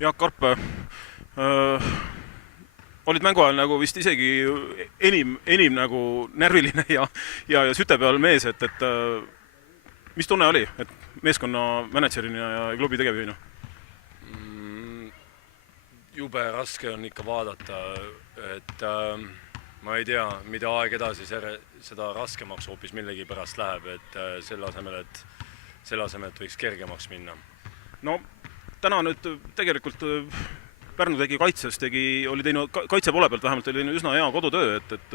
Jaak Karp, olid mängu ajal nagu vist isegi enim nagu närviline ja süte peal mees, et mis tunne oli, et meeskonna mänedžerina ja klubi tegevjuhina? Jube raske on ikka vaadata, et ma ei tea, mida aeg edasi seda raskemaks hoopis millegi pärast läheb, et selle asemel, et võiks kergemaks minna. No täna nüüd tegelikult Pärnu tegi kaitses, oli teinud kaitse poole pealt vähemalt oli üsna hea kodutöö, et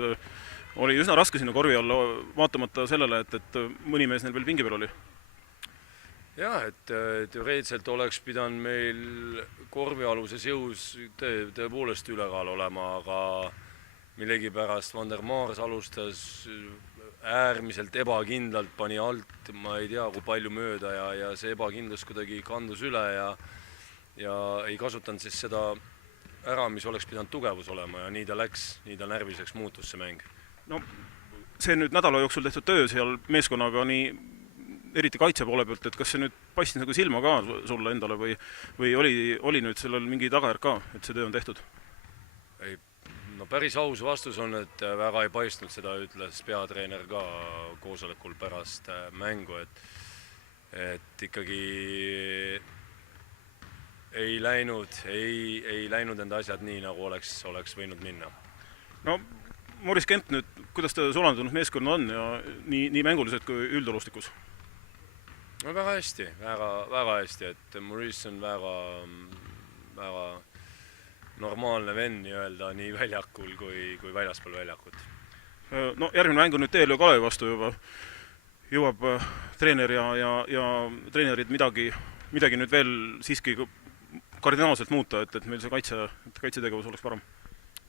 oli üsna raske sinna korvi alla, vaatamata sellele, et mõni mees neil veel pingi peal oli. Jah, et teoreetiliselt oleks pidanud meil korvialuses jõus tõepoolest ülekaal olema, aga millegipärast Van der Maars alustas äärmiselt ebakindlalt, pani alt, ma ei tea, kui palju mööda ja see ebakindlus kuidagi kandus üle ja ei kasutanud siis seda ära, mis oleks pidanud tugevus olema ja nii ta läks, nii ta närviseks muutus see mäng. No see nüüd nädala jooksul tehtud töö seal meeskonnaga nii eriti kaitse poole pealt, et kas see nüüd paistis nagu silma ka sulle endale või oli nüüd sellel mingi tagajärg ka, et see töö on tehtud? Ei, no päris aus vastus on, et väga ei paistnud, seda ütles peatreener ka koosolekul pärast mängu, et ikkagi ei läinud enda asjad nii, nagu oleks võinud minna. No Maurice Kemp nüüd, kuidas ta sulandunud meeskonna on ja nii mänguliselt kui üldolustikus? No väga hästi, väga hästi, et Maurice on väga normaalne venn nii-öelda nii väljakul kui väljaspool väljakut. No järgmine mäng on nüüd teel ju Kalevi vastu juba. Jõuab treener ja treenerid midagi nüüd veel siiski kardinaalselt muuta, et meil see kaitsetegevus oleks parem.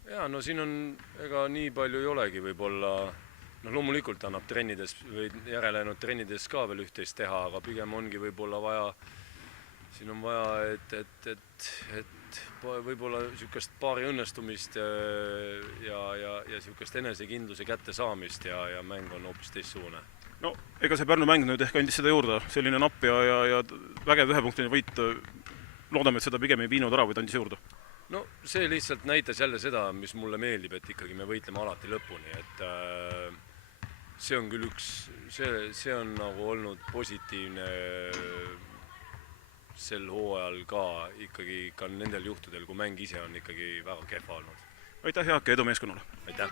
Jaa, no siin on ega nii palju ei olegi võib-olla, loomulikult annab trennides või järelejäänud trennides ka veel üht-teist teha, aga pigem ongi võib-olla vaja, siin on vaja, et võib-olla niisugust paari õnnestumist ja niisugust enesekindluse kätte saamist ja mäng on hoopis teistsugune. No ega see Pärnu mäng nüüd ehk andis seda juurde, selline napp ja vägev ühepunktine võit, loodame, et seda pigem ei viinud ära, vaid andis juurde. No see lihtsalt näitas jälle seda, mis mulle meeldib, et ikkagi me võitleme alati lõpuni, et see on küll see on nagu olnud positiivne sel hooajal ka ikkagi ka nendel juhtudel, kui mäng ise on ikkagi väga kehva olnud. Aitäh, Jaak, ja edu meeskonnale! Aitäh!